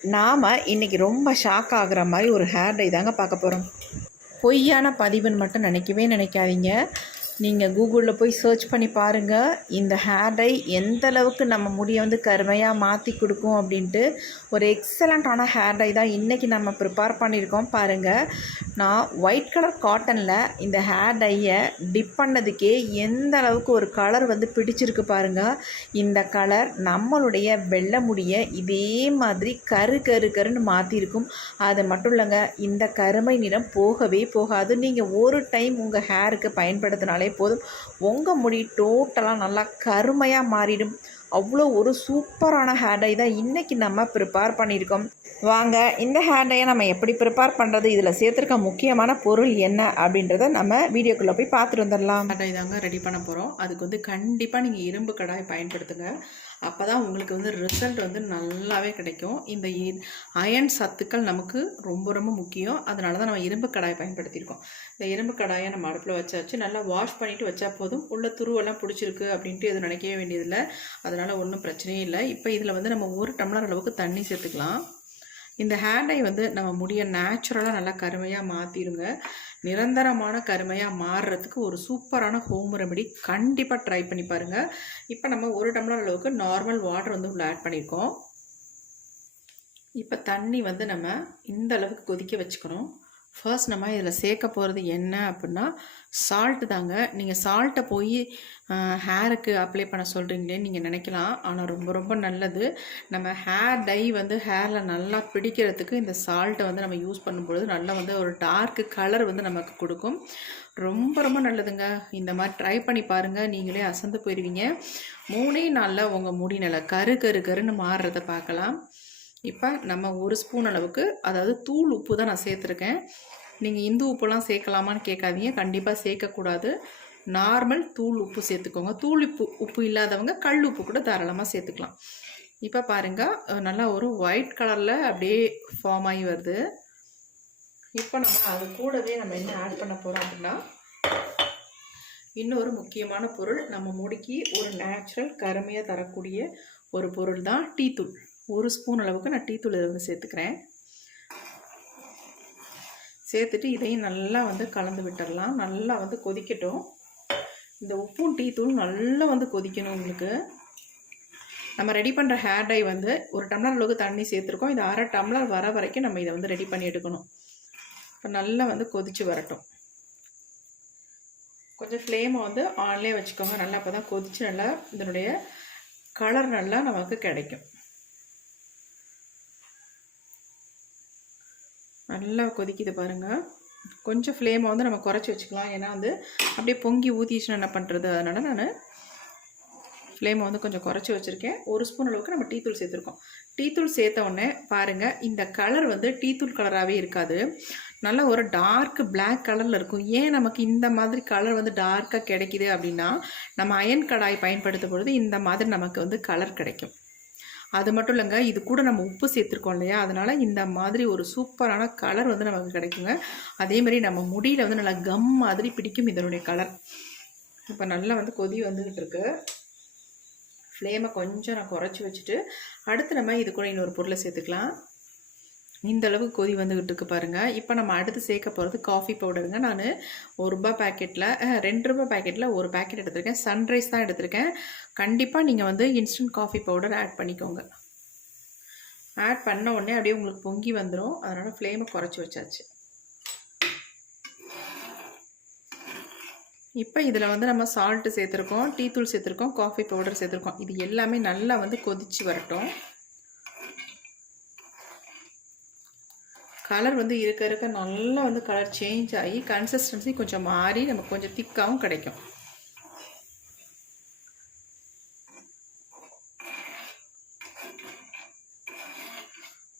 நாம் இன்றைக்கி ரொம்ப ஷாக் ஆகுற மாதிரி ஒரு ஹேர் டை தாங்க பார்க்க போகிறோம். பொய்யான பதிவுன்னு மட்டும் நினைக்கவே நினைக்காதீங்க. நீங்கள் கூகுளில் போய் சர்ச் பண்ணி பாருங்கள். இந்த ஹேர் டை எந்த அளவுக்கு நம்ம முடியை வந்து கருமையாக மாற்றி கொடுக்கும் அப்படின்ட்டு. ஒரு எக்ஸலண்ட்டான ஹேர் டை தான் இன்றைக்கி நம்ம ப்ரிப்பேர் பண்ணியிருக்கோம். பாருங்கள், நான் ஒயிட் கலர் காட்டனில் இந்த ஹேர் டையை டிப் பண்ணதுக்கே எந்த அளவுக்கு ஒரு கலர் வந்து பிடிச்சிருக்கு பாருங்கள். இந்த கலர் நம்மளுடைய வெள்ளை முடியை இதே மாதிரி கருன்னு மாற்றிருக்கும். அது மட்டும் இல்லைங்க, இந்த கருமை நிறம் போகவே போகாது. நீங்கள் ஒரு டைம் உங்கள் ஹேருக்கு பயன்படுத்தினாலே போதும், உங்கள் முடி டோட்டலாக நல்லா கருமையாக மாறிடும். அவ்வளோ ஒரு சூப்பரான ஹேர் டை தான் இன்றைக்கி நம்ம ப்ரிப்பேர் பண்ணியிருக்கோம். வாங்க, இந்த ஹேர் டையை நம்ம எப்படி ப்ரிப்பேர் பண்ணுறது, இதில் சேர்த்துருக்க முக்கியமான பொருள் என்ன அப்படின்றத நம்ம வீடியோக்குள்ளே போய் பார்த்துட்டு வந்துடலாம். ஹேர் டை தாங்க ரெடி பண்ண போகிறோம். அதுக்கு வந்து கண்டிப்பாக நீங்கள் இரும்பு கடாய் பயன்படுத்துங்க. அப்போ தான் உங்களுக்கு வந்து ரிசல்ட் வந்து நல்லாவே கிடைக்கும். இந்த அயன் சத்துக்கள் நமக்கு ரொம்ப ரொம்ப முக்கியம். அதனால தான் நம்ம இரும்பு கடாய் பயன்படுத்தியிருக்கோம். இந்த இரும்பு கடாயை நம்ம அடுப்பில் வச்சாச்சு. நல்லா வாஷ் பண்ணிவிட்டு வச்சா போதும். உள்ள துருவெல்லாம் பிடிச்சிருக்கு அப்படின்ட்டு எதுவும் நினைக்கவே வேண்டியதில்லை. அதனால் ஒன்றும் பிரச்சனையே இல்லை. இப்போ இதில் வந்து நம்ம 1 டம்ளர் அளவுக்கு தண்ணி சேர்த்துக்கலாம். இந்த ஹேர் டை வந்து நம்ம முடியை நேச்சுரலாக நல்லா கருமையாக மாற்றிடுங்க. நிரந்தரமான கருமையாக மாறுறதுக்கு ஒரு சூப்பரான ஹோம் ரெமெடி. கண்டிப்பாக ட்ரை பண்ணி பாருங்கள். இப்போ நம்ம 1 டம்ளர் அளவுக்கு நார்மல் வாட்டர் வந்து உள்ள ஆட் பண்ணியிருக்கோம். இப்போ தண்ணி வந்து நம்ம இந்த அளவுக்கு கொதிக்க வச்சுக்கணும். ஃபர்ஸ்ட் நம்ம இதில் சேர்க்க போகிறது என்ன அப்படின்னா சால்ட்டு தாங்க. நீங்கள் சால்ட்டை போய் ஹேருக்கு அப்ளை பண்ண சொல்கிறீங்களே நீங்கள் நினைக்கலாம். ஆனால் ரொம்ப ரொம்ப நல்லது. நம்ம ஹேர் டை வந்து ஹேரில் நல்லா பிடிக்கிறதுக்கு இந்த சால்ட்டை வந்து நம்ம யூஸ் பண்ணும்பொழுது நல்லா வந்து ஒரு டார்க்கு கலர் வந்து நமக்கு கொடுக்கும். ரொம்ப ரொம்ப நல்லதுங்க. இந்த மாதிரி ட்ரை பண்ணி பாருங்கள், நீங்களே அசந்து போயிடுவீங்க. 3 நாளில் உங்கள் முடி நல்லா கருன்னு மாறுறதை பார்க்கலாம். இப்போ நம்ம 1 ஸ்பூன் அளவுக்கு, அதாவது தூள் உப்பு தான் நான் சேர்த்துருக்கேன். நீங்கள் இந்து உப்புலாம் சேர்க்கலாமான்னு கேட்காதீங்க, கண்டிப்பாக சேர்க்கக்கூடாது. நார்மல் தூள் உப்பு சேர்த்துக்கோங்க. தூள் உப்பு இல்லாதவங்க கல் உப்பு கூட தாராளமாக சேர்த்துக்கலாம். இப்போ பாருங்கள், நல்லா ஒரு ஒயிட் கலரில் அப்படியே ஃபார்ம் ஆகி வருது. இப்போ நம்ம அது கூடவே நம்ம என்ன ஆட் பண்ண போகிறோம் அப்படின்னா, இன்னொரு முக்கியமான பொருள், நம்ம முடிக்கு ஒரு நேச்சுரல் கருமையாக தரக்கூடிய ஒரு பொருள் தான் டீத்தூள். 1 ஸ்பூன் அளவுக்கு நான் டீத்தூள் இதை வந்து சேர்த்துக்கிறேன். சேர்த்துட்டு இதையும் நல்லா வந்து கலந்து விட்டுடலாம். நல்லா வந்து கொதிக்கட்டும். இந்த உப்பும் டீத்தூள் நல்லா வந்து கொதிக்கணும். உங்களுக்கு நம்ம ரெடி பண்ணுற ஹேர் டை வந்து 1 டம்ளர் அளவுக்கு தண்ணி சேர்த்துருக்கோம். இது 1/2 டம்ளர் வர வரைக்கும் நம்ம இதை வந்து ரெடி பண்ணி எடுக்கணும். இப்போ நல்லா வந்து கொதித்து வரட்டும். கொஞ்சம் ஃப்ளேமை வந்து ஆன்லேயே வச்சுக்கோங்க. நல்லா அப்போ தான் கொதித்து நல்லா இதனுடைய கலர் நல்லா நமக்கு கிடைக்கும். நல்லா கொதிக்குது பாருங்கள். கொஞ்சம் ஃப்ளேமை வந்து நம்ம குறைச்சி வச்சுக்கலாம். ஏன்னா வந்து அப்படியே பொங்கி ஊற்றிச்சுன்னா என்ன பண்ணுறது, அதனால் நான் ஃப்ளேமை வந்து கொஞ்சம் குறைச்சி வச்சுருக்கேன். 1 ஸ்பூன் அளவுக்கு நம்ம டீத்தூள் சேர்த்துருக்கோம். டீத்தூள் சேர்த்த உடனே பாருங்கள், இந்த கலர் வந்து டீத்தூள் கலராகவே இருக்காது, நல்லா ஒரு டார்க் பிளாக் கலரில் இருக்கும். ஏன் நமக்கு இந்த மாதிரி கலர் வந்து டார்க்காக கிடைக்கிது அப்படின்னா, நம்ம அயன் கடாய் பயன்படுத்தும் பொழுது இந்த மாதிரி நமக்கு வந்து கலர் கிடைக்கும். அது மட்டும் இல்லைங்க, இது கூட நம்ம உப்பு சேர்த்துருக்கோம் இல்லையா, அதனால் இந்த மாதிரி ஒரு சூப்பரான கலர் வந்து நமக்கு கிடைக்குங்க. அதேமாதிரி நம்ம முடியில் வந்து நல்லா கம் மாதிரி பிடிக்கும் இதனுடைய கலர். இப்போ நல்லா வந்து கொதி வந்துக்கிட்டு இருக்கு. ஃப்ளேமை கொஞ்சம் நான் குறைச்சி வச்சுட்டு அடுத்து நம்ம இது கூட இன்னொரு பொருளை சேர்த்துக்கலாம். இந்த அளவுக்கு கொதி வந்துக்கிட்டு இருக்கு பாருங்கள். இப்போ நம்ம அடுத்து சேர்க்க போகிறது காஃபி பவுடருங்க. நான் ₹1 பேக்கெட்டில் 2 ரூபாய் பேக்கெட்டில் 1 பேக்கெட் எடுத்திருக்கேன். சன்ரைஸ் தான் எடுத்திருக்கேன். கண்டிப்பாக நீங்கள் வந்து இன்ஸ்டன்ட் காஃபி பவுடர் ஆட் பண்ணிக்கோங்க. ஆட் பண்ண உடனே அப்படியே உங்களுக்கு பொங்கி வந்துடும். அதனால் ஃப்ளேமை குறைச்சி வச்சாச்சு. இப்போ இதில் வந்து நம்ம சால்ட்டு சேர்த்துருக்கோம், டீத்தூள் சேர்த்துருக்கோம், காஃபி பவுடர் சேர்த்துருக்கோம். இது எல்லாமே நல்லா வந்து கொதித்து வரட்டும். கலர் வந்து இருக்க நல்லா வந்து கலர் சேஞ்ச் ஆகி கன்சிஸ்டன்சி கொஞ்சம் மாறி நமக்கு கொஞ்சம் திக்காகவும் கிடைக்கும்.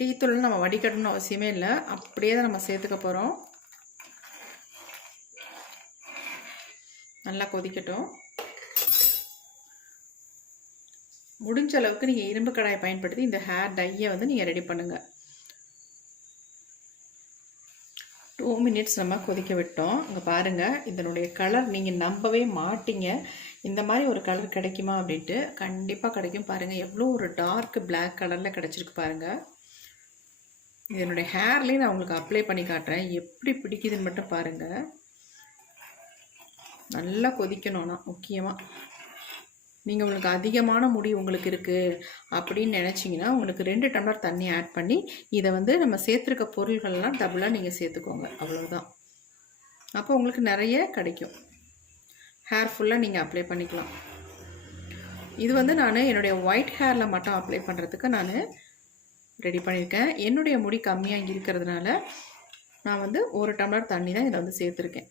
டீத்தூள் நம்ம வடிகட்டணும்னு அவசியமே இல்லை, அப்படியே தான் நம்ம சேர்த்துக்க போகிறோம். நல்லா கொதிக்கட்டும். முடிஞ்ச அளவுக்கு நீங்கள் இரும்பு கடாயை பயன்படுத்தி இந்த ஹேர் டையை வந்து நீங்கள் ரெடி பண்ணுங்கள். 2 மினிட்ஸ் நம்ம கொதிக்க விட்டோம். இங்கே பாருங்கள், இதனுடைய கலர் நீங்கள் நம்பவே மாட்டீங்க. இந்த மாதிரி ஒரு கலர் கிடைக்குமா அப்படின்ட்டு. கண்டிப்பாக கிடைக்கும். பாருங்கள், எவ்வளோ ஒரு டார்க் பிளாக் கலரில் கிடச்சிருக்கு பாருங்கள். இதனுடைய ஹேர்லேயும் நான் உங்களுக்கு அப்ளை பண்ணி காட்டுறேன், எப்படி பிடிக்குதுன்னு மட்டும் பாருங்கள். நல்லா கொதிக்கணும்னா முக்கியமாக நீங்கள் உங்களுக்கு அதிகமான முடி உங்களுக்கு இருக்குது அப்படின்னு நினச்சிங்கன்னா உங்களுக்கு 2 டம்ளர் தண்ணி ஆட் பண்ணி இதை வந்து நம்ம சேர்த்துருக்க பொருள்கள்லாம் டபுளாக நீங்கள் சேர்த்துக்கோங்க. அவ்வளோதான். அப்போ உங்களுக்கு நிறைய கிடைக்கும். ஹேர் ஃபுல்லாக நீங்கள் அப்ளை பண்ணிக்கலாம். இது வந்து நான் என்னுடைய ஒயிட் ஹேரில் மட்டும் அப்ளை பண்ணுறதுக்கு நான் ரெடி பண்ணியிருக்கேன். என்னுடைய முடி கம்மியாக இருக்கிறதுனால நான் வந்து 1 டம்ளர் தண்ணி தான் இதில் வந்து சேர்த்துருக்கேன்.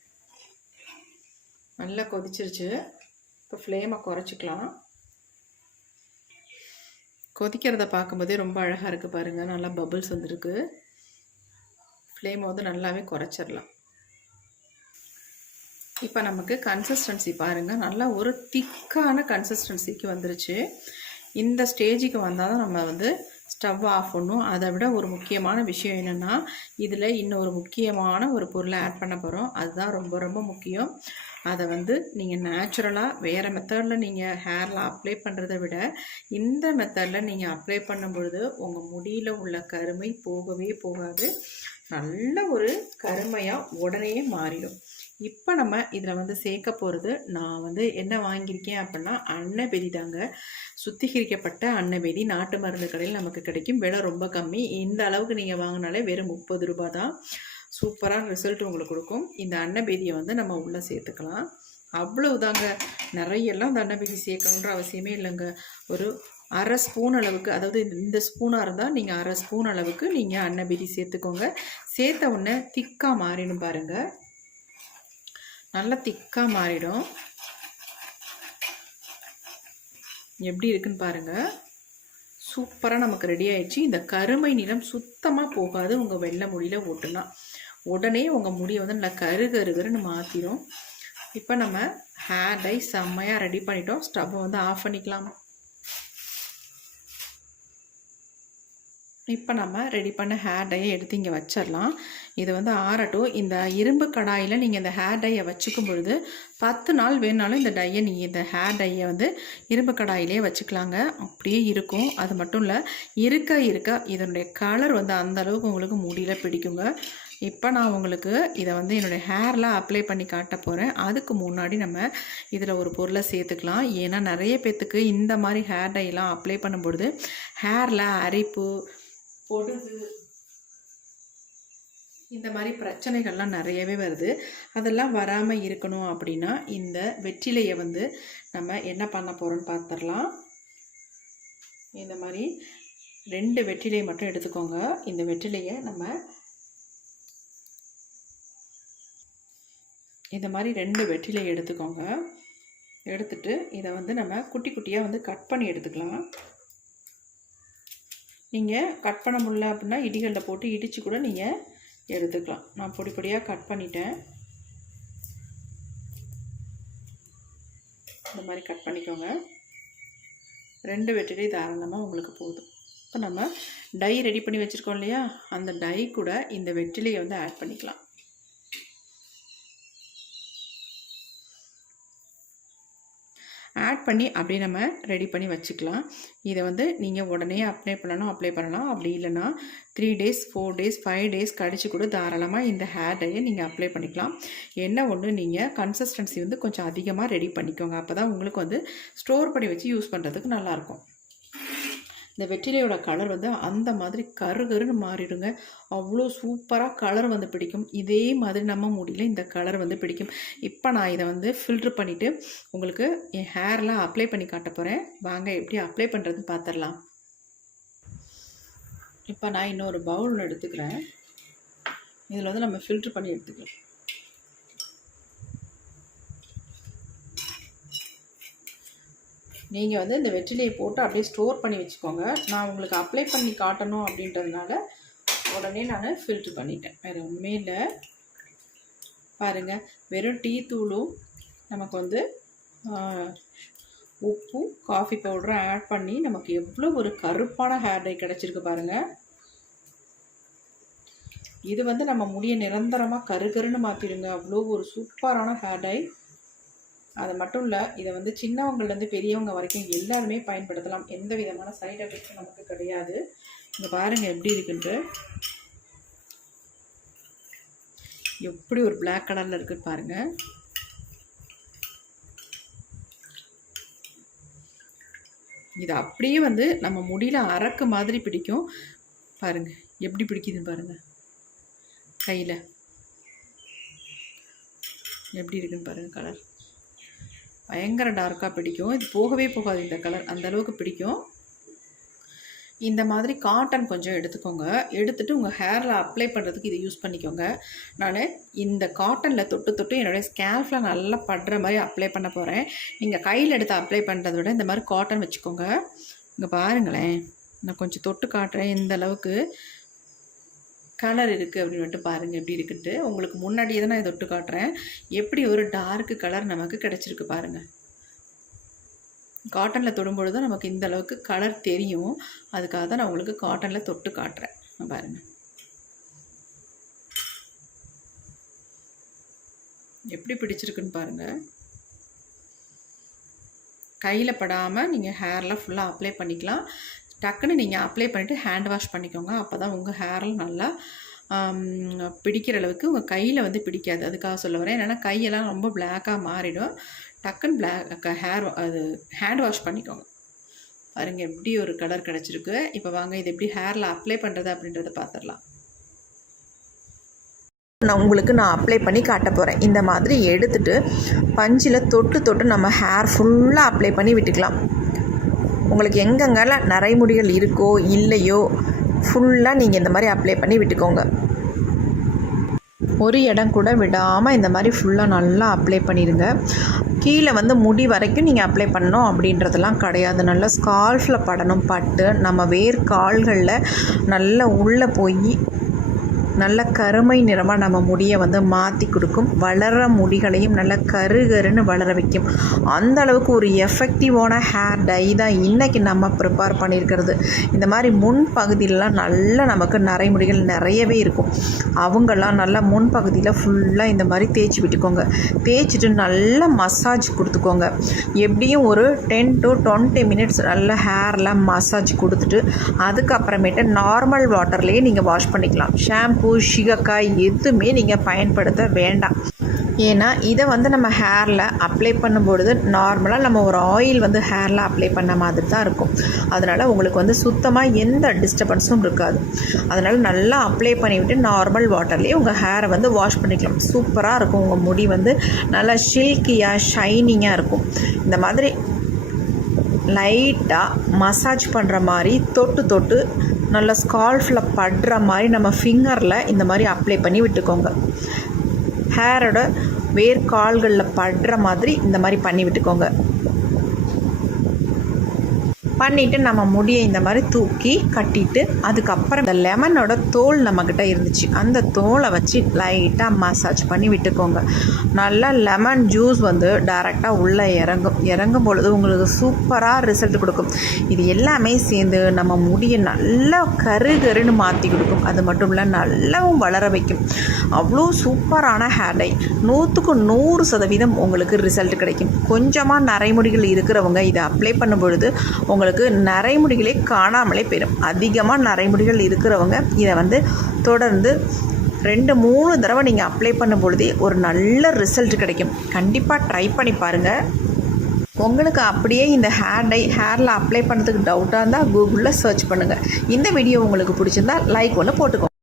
நல்லா கொதிச்சிருச்சு. இப்போ ஃப்ளேமை குறைச்சிக்கலாம். கொதிக்கிறத பார்க்கும்போதே ரொம்ப அழகாக இருக்குது பாருங்கள். நல்லா பபிள்ஸ் வந்துருக்கு. ஃப்ளேமை வந்து நல்லாவே குறைச்சிடலாம். இப்போ நமக்கு கன்சிஸ்டன்சி பாருங்கள், நல்லா ஒரு திக்கான கன்சிஸ்டன்சிக்கு வந்துருச்சு. இந்த ஸ்டேஜுக்கு வந்தால் தான் நம்ம வந்து ஸ்டவ் ஆஃப் பண்ணும். அதை விட ஒரு முக்கியமான விஷயம் என்னென்னா, இதில் இன்னொரு முக்கியமான ஒரு பொருளை ஆட் பண்ண போகிறோம். அதுதான் ரொம்ப ரொம்ப முக்கியம். அதை வந்து நீங்கள் நேச்சுரலாக வேறு மெத்தடில் நீங்கள் ஹேரில் அப்ளை பண்ணுறதை விட இந்த மெத்தடில் நீங்கள் அப்ளை பண்ணும் பொழுது உங்கள் முடியில் உள்ள கருமை போகவே போகாது. நல்ல ஒரு கருமையாக உடனே மாறிடும். இப்போ நம்ம இதில் வந்து சேர்க்க போகிறது, நான் வந்து என்ன வாங்கியிருக்கேன் அப்படின்னா அன்னபெதி தாங்க. சுத்திகரிக்கப்பட்ட அன்னபெதி நாட்டு மருந்து கடையில் நமக்கு கிடைக்கும். விலை ரொம்ப கம்மி. இந்த அளவுக்கு நீங்கள் வாங்கினாலே வெறும் 30 ரூபா தான். சூப்பரான ரிசல்ட் உங்களுக்கு கொடுக்கும். இந்த அன்னபெதியை வந்து நம்ம உள்ளே சேர்த்துக்கலாம். அவ்வளவுதாங்க. நிறையெல்லாம் இந்த அன்னபெதி சேர்க்கணுன்ற அவசியமே இல்லைங்க. ஒரு அரை ஸ்பூன் அளவுக்கு, அதாவது இந்த ஸ்பூனாக இருந்தால் நீங்கள் அரை ஸ்பூன் அளவுக்கு நீங்கள் அன்னபெதி சேர்த்துக்கோங்க. சேர்த்த உடனே திக்காக மாறிடும் பாருங்கள். நல்லா திக்காக மாறிடும். எப்படி இருக்குன்னு பாருங்கள். சூப்பராக நமக்கு ரெடி ஆயிடுச்சு. இந்த கருமை நிறம் சுத்தமாக போகாது. உங்கள் வெள்ளை முடியில் ஓட்டுனா உடனே உங்கள் முடியை வந்து நல்லா கருகருன்னு மாற்றிடும். இப்போ நம்ம ஹேர் டை செம்மையாக ரெடி பண்ணிட்டோம். ஸ்டவ்வை வந்து ஆஃப் பண்ணிக்கலாம். இப்போ நம்ம ரெடி பண்ண ஹேர் டையை எடுத்து இங்கே வச்சிடலாம். இது வந்து ஆறட்டும். இந்த இரும்பு கடாயில் நீங்கள் இந்த ஹேர் டையை வச்சுக்கும் பொழுது 10 நாள் வேணாலும் இந்த டையை நீங்கள் இந்த ஹேர் டையை வந்து இரும்பு கடாயிலே வச்சுக்கலாங்க. அப்படியே இருக்கும். அது மட்டும் இல்லை, இருக்க இதனுடைய கலர் வந்து அந்தளவுக்கு உங்களுக்கு முடியில் பிடிக்குங்க. இப்போ நான் உங்களுக்கு இதை வந்து என்னுடைய ஹேரில் அப்ளை பண்ணி காட்ட போகிறேன். அதுக்கு முன்னாடி நம்ம இதில் ஒரு பொருளை சேர்த்துக்கலாம். ஏன்னா நிறைய பேர்த்துக்கு இந்த மாதிரி ஹேர் டைலாம் அப்ளை பண்ணும்பொழுது ஹேரில் அரிப்பு, பொடுகு, இந்த மாதிரி பிரச்சனைகள்லாம் நிறையவே வருது. அதெல்லாம் வராமல் இருக்கணும் அப்படின்னா இந்த வெற்றிலையை வந்து நம்ம என்ன பண்ண போகிறோம்னு பார்த்துடலாம். இந்த மாதிரி 2 வெற்றிலையை மட்டும் எடுத்துக்கோங்க. இந்த வெற்றிலையை நம்ம இந்த மாதிரி 2 வெற்றிலை எடுத்துக்கோங்க. எடுத்துட்டு இதை வந்து நம்ம குட்டி குட்டியாக வந்து கட் பண்ணி எடுத்துக்கலாம். நீங்கள் கட் பண்ண முடியல அப்படின்னா இடிகளில் போட்டு இடித்து கூட நீங்கள் எடுத்துக்கலாம். நான் பொடி பொடியாக கட் பண்ணிட்டேன். இந்த மாதிரி கட் பண்ணிக்கோங்க. 2 வெற்றிலை தாராளமாக உங்களுக்கு போதும். இப்போ நம்ம டை ரெடி பண்ணி வச்சுருக்கோம் இல்லையா, அந்த டை கூட இந்த வெற்றிலையை வந்து ஆட் பண்ணிக்கலாம். ஆட் பண்ணி அப்படியே நம்ம ரெடி பண்ணி வச்சுக்கலாம். இதை வந்து நீங்கள் உடனே அப்ளை பண்ணலாம். அப்படி இல்லைன்னா 3 டேஸ் 4 டேஸ் 5 டேஸ் கழிச்சு கூட தாராளமாக இந்த ஹேர் டையை நீங்கள் அப்ளை பண்ணிக்கலாம். என்ன ஒன்று, நீங்கள் கன்சிஸ்டன்சி வந்து கொஞ்சம் அதிகமாக ரெடி பண்ணிக்கோங்க. அப்போ தான் உங்களுக்கு வந்து ஸ்டோர் பண்ணி வச்சு யூஸ் பண்ணுறதுக்கு நல்லாயிருக்கும். இந்த வெற்றிலையோட கலர் வந்து அந்த மாதிரி கருன்னு மாறிடுங்க. அவ்வளோ சூப்பராக கலர் வந்து பிடிக்கும். இதே மாதிரி நம்ம முடியல இந்த கலர் வந்து பிடிக்கும். இப்போ நான் இதை வந்து ஃபில்ட்ரு பண்ணிவிட்டு உங்களுக்கு என் ஹேர்லாம் அப்ளை பண்ணி காட்ட போகிறேன். வாங்க எப்படி அப்ளை பண்ணுறதுன்னு பார்த்துடலாம். இப்போ நான் இன்னொரு பவுல் எடுத்துக்கிறேன். இதில் வந்து நம்ம ஃபில்ட்ரு பண்ணி எடுத்துக்கலாம். நீங்கள் வந்து இந்த வெற்றிலையை போட்டு அப்படியே ஸ்டோர் பண்ணி வச்சுக்கோங்க. நான் உங்களுக்கு அப்ளை பண்ணி காட்டணும் அப்படின்றதுனால உடனே நான் ஃபில்ட்ரு பண்ணிட்டேன். வேறு ஒன்றுமே இல்லை. பாருங்கள், வெறும் டீ தூளும் நமக்கு வந்து உப்பும் காஃபி பவுடரும் ஆட் பண்ணி நமக்கு எவ்வளோ ஒரு கருப்பான ஹேர் டை கிடச்சிருக்கு பாருங்கள். இது வந்து நம்ம முடியை நிரந்தரமாக கருன்னு மாற்றிடுங்க. அவ்வளோ ஒரு சூப்பரான ஹேர் டை. அது மட்டும் இல்லை, இதை வந்து சின்னவங்கள்லேருந்து பெரியவங்க வரைக்கும் எல்லாருமே பயன்படுத்தலாம். எந்த விதமான சைடு எஃபெக்ட்டும் நமக்கு கிடையாது. இங்கே பாருங்கள் எப்படி இருக்குன்ட்டு. எப்படி ஒரு Black கலரில் இருக்குன்னு பாருங்கள். இது அப்படியே வந்து நம்ம முடியில் அரக்கு மாதிரி பிடிக்கும். பாருங்கள் எப்படி பிடிக்குதுன்னு பாருங்கள். கையில் எப்படி இருக்குன்னு பாருங்கள். கலர் பயங்கர டார்க்காக பிடிக்கும். இது போகவே போகாது இந்த கலர், அந்தளவுக்கு பிடிக்கும். இந்த மாதிரி காட்டன் கொஞ்சம் எடுத்துக்கோங்க. எடுத்துகிட்டு உங்கள் ஹேரில் அப்ளை பண்ணுறதுக்கு இதை யூஸ் பண்ணிக்கோங்க. நான் இந்த காட்டனில் தொட்டு என்னுடைய ஸ்கேல்ஃபில் நல்லா படுற மாதிரி அப்ளை பண்ண போகிறேன். நீங்கள் கையில் எடுத்து அப்ளை பண்ணுறத விட இந்த மாதிரி காட்டன் வச்சுக்கோங்க. இங்கே பாருங்களேன், நான் கொஞ்சம் தொட்டு காட்டுறேன். இந்த அளவுக்கு கலர் இருக்குது அப்படின்னு மட்டும் பாருங்கள் எப்படி இருக்குன்ட்டு. உங்களுக்கு முன்னாடியே தான் நான் தொட்டு காட்டுறேன். எப்படி ஒரு டார்க்கு கலர் நமக்கு கிடச்சிருக்கு பாருங்கள். காட்டனில் தொடும்பொழுது தான் நமக்கு இந்த அளவுக்கு கலர் தெரியும். அதுக்காக தான் நான் உங்களுக்கு காட்டனில் தொட்டு காட்டுறேன். பாருங்கள் எப்படி பிடிச்சிருக்குன்னு பாருங்கள். கையில் படாமல் நீங்கள் ஹேரில் ஃபுல்லாக அப்ளை பண்ணிக்கலாம். டக்குன்னு நீங்கள் அப்ளை பண்ணிவிட்டு ஹேண்ட் வாஷ் பண்ணிக்கோங்க. அப்போ தான் உங்கள் ஹேரில் நல்லா பிடிக்கிற அளவுக்கு உங்கள் கையில் வந்து பிடிக்காது. அதுக்காக சொல்ல வரேன். என்னென்னா கையெல்லாம் ரொம்ப பிளாக்காக மாறிடும். டக்குன்னு ஹேண்ட் வாஷ் பண்ணிக்கோங்க. பாருங்கள் எப்படி ஒரு கலர் கிடச்சிருக்கு. இப்போ வாங்க இது எப்படி ஹேரில் அப்ளை பண்ணுறது அப்படின்றத பார்த்துடலாம். நான் அப்ளை பண்ணி காட்ட போகிறேன். இந்த மாதிரி எடுத்துகிட்டு பஞ்சில் தொட்டு நம்ம ஹேர் ஃபுல்லாக அப்ளை பண்ணி விட்டுக்கலாம். உங்களுக்கு எங்கெங்கெல்லாம் நரைமுடிகள் இருக்கோ இல்லையோ ஃபுல்லாக நீங்கள் இந்த மாதிரி அப்ளை பண்ணி விட்டுக்கோங்க. ஒரு இடம் கூட விடாமல் இந்த மாதிரி ஃபுல்லாக நல்லா அப்ளை பண்ணிடுங்க. கீழே வந்து முடி வரைக்கும் நீங்கள் அப்ளை பண்ணணும் அப்படின்றதெல்லாம் கிடையாது. நல்லா ஸ்கால்ஃபில் படணும். பட்டு நம்ம வேர்க்கால்களில் நல்லா உள்ளே போய் நல்ல கருமை நிறமாக நம்ம முடியை வந்து மாற்றி கொடுக்கும். வளர முடிகளையும் நல்ல கருகருன்னு வளர வைக்கும். அந்த அளவுக்கு ஒரு எஃபெக்டிவான ஹேர் டை தான் இன்றைக்கி நம்ம ப்ரிப்பேர் பண்ணியிருக்கிறது. இந்த மாதிரி முன்பகுதியிலலாம் நல்லா நமக்கு நரைமுடிகள் நிறையவே இருக்கும். அவங்கெல்லாம் நல்லா முன்பகுதியில் ஃபுல்லாக இந்த மாதிரி தேய்ச்சி விட்டுக்கோங்க. தேய்ச்சிட்டு நல்லா மசாஜ் கொடுத்துக்கோங்க. எப்படியும் ஒரு 10 to 20 மினிட்ஸ் நல்லா ஹேரில் மசாஜ் கொடுத்துட்டு அதுக்கப்புறமேட்டு நார்மல் வாட்டர்லேயே நீங்கள் வாஷ் பண்ணிக்கலாம். ஷாம்பு சிகக்காய் எதுவுமே நீங்கள் பயன்படுத்த வேண்டாம். ஏன்னா இதை வந்து நம்ம ஹேரில் அப்ளை பண்ணும்பொழுது நார்மலாக நம்ம ஒரு ஆயில் வந்து ஹேரில் அப்ளை பண்ண மாதிரி தான் இருக்கும். அதனால் உங்களுக்கு வந்து சுத்தமாக எந்த டிஸ்டர்பன்ஸும் இருக்காது. அதனால் நல்லா அப்ளை பண்ணிவிட்டு நார்மல் வாட்டர்லேயே உங்கள் ஹேரை வந்து வாஷ் பண்ணிக்கலாம். சூப்பராக இருக்கும். உங்கள் முடி வந்து நல்லா ஷில்கியாக ஷைனிங்காக இருக்கும். இந்த மாதிரி லைட்டாக மசாஜ் பண்ணுற மாதிரி தொட்டு நல்லா ஸ்கால்ஃபில் படுற மாதிரி நம்ம ஃபிங்கரில் இந்த மாதிரி அப்ளை பண்ணி விட்டுக்கோங்க. ஹேரோட வேர்க்கால்களில் படுற மாதிரி இந்த மாதிரி பண்ணி விட்டுக்கோங்க. பண்ணிவிட்டு நம்ம முடியை இந்த மாதிரி தூக்கி கட்டிட்டு அதுக்கப்புறம் இந்த லெமனோட தோல் நம்மக்கிட்ட இருந்துச்சு, அந்த தோலை வச்சு லைட்டாக மசாஜ் பண்ணி விட்டுக்கோங்க. நல்லா லெமன் ஜூஸ் வந்து டைரெக்டாக உள்ளே இறங்கும் பொழுது உங்களுக்கு சூப்பராக ரிசல்ட் கொடுக்கும். இது எல்லாமே சேர்ந்து நம்ம முடியை நல்லா கருகருன்னு மாற்றி கொடுக்கும். அது மட்டும் இல்லை நல்லாவும் வளர வைக்கும். அவ்வளோ சூப்பரான ஹேர் டை. 100க்கு 100% உங்களுக்கு ரிசல்ட் கிடைக்கும். கொஞ்சமாக நரைமுடிகள் இருக்கிறவங்க இதை அப்ளை பண்ணும் பொழுது உங்களுக்கு நரைமுடிகளே காணாமலே போயிடும். அதிகமாக நரைமுடிகள் இருக்கிறவங்க இதை வந்து தொடர்ந்து 2-3 தடவை நீங்கள் அப்ளை பண்ணும் பொழுதே ஒரு நல்ல ரிசல்ட் கிடைக்கும். கண்டிப்பாக ட்ரை பண்ணி பாருங்கள். உங்களுக்கு அப்படியே இந்த ஹேரில் அப்ளை பண்ணுறதுக்கு டவுட்டாக இருந்தால் கூகுளில் சர்ச் பண்ணுங்கள். இந்த வீடியோ உங்களுக்கு பிடிச்சிருந்தா லைக் ஒன்று போட்டுக்கோங்க.